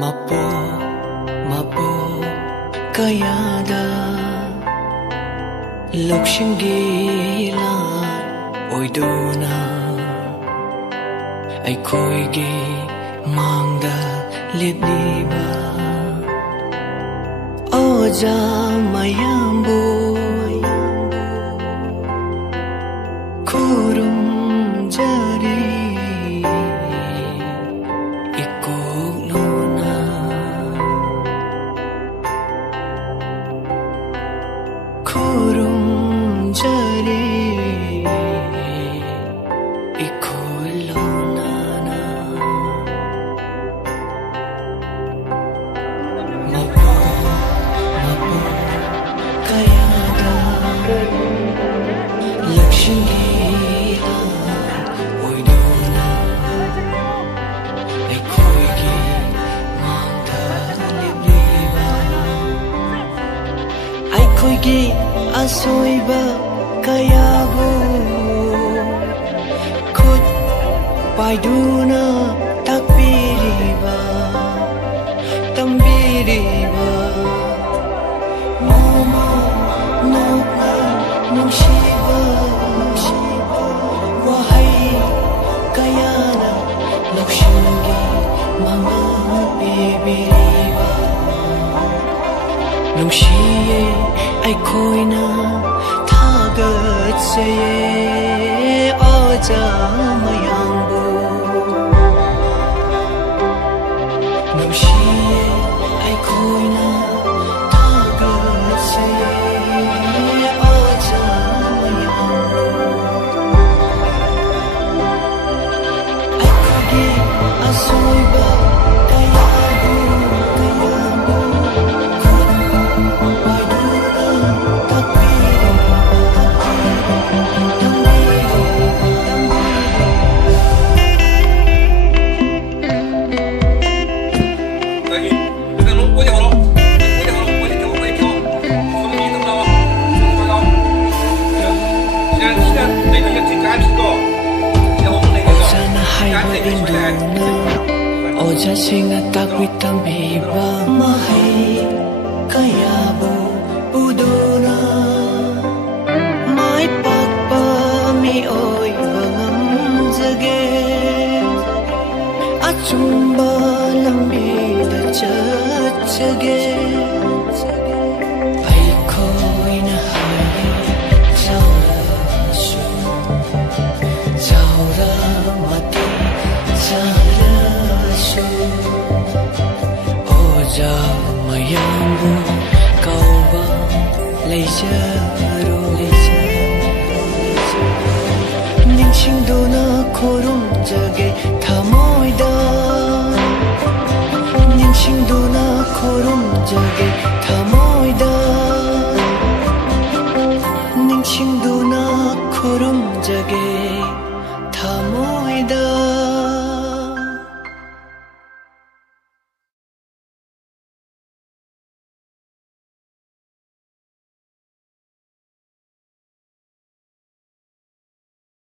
Mapo, mapo, kayada Lukshingi oidona ai khoi gi mangda liba oja mayambu kurum jari ikok lona kurum jari Koigi asoiba kayabu khut paiduna takbiriba tambiriba mama nokna nungshiba wahai kayana lukshingi mama bibiriba nungshiye ai khoi na thagat se oja mayambu namshiye ai khoi na thagat se oja mayambu ai khogi asoiba Oja singa takwi tambiba mahai kayabu udona mai papa mi oi bangam jage achumba lambi da chachage ai khoi na hai chaura su chaura mati chaura oja mayambu kauba leijaro ningchingduna khorum jage thamoida ningchingduna khorum jage thamoida ningchingduna khorum jage tham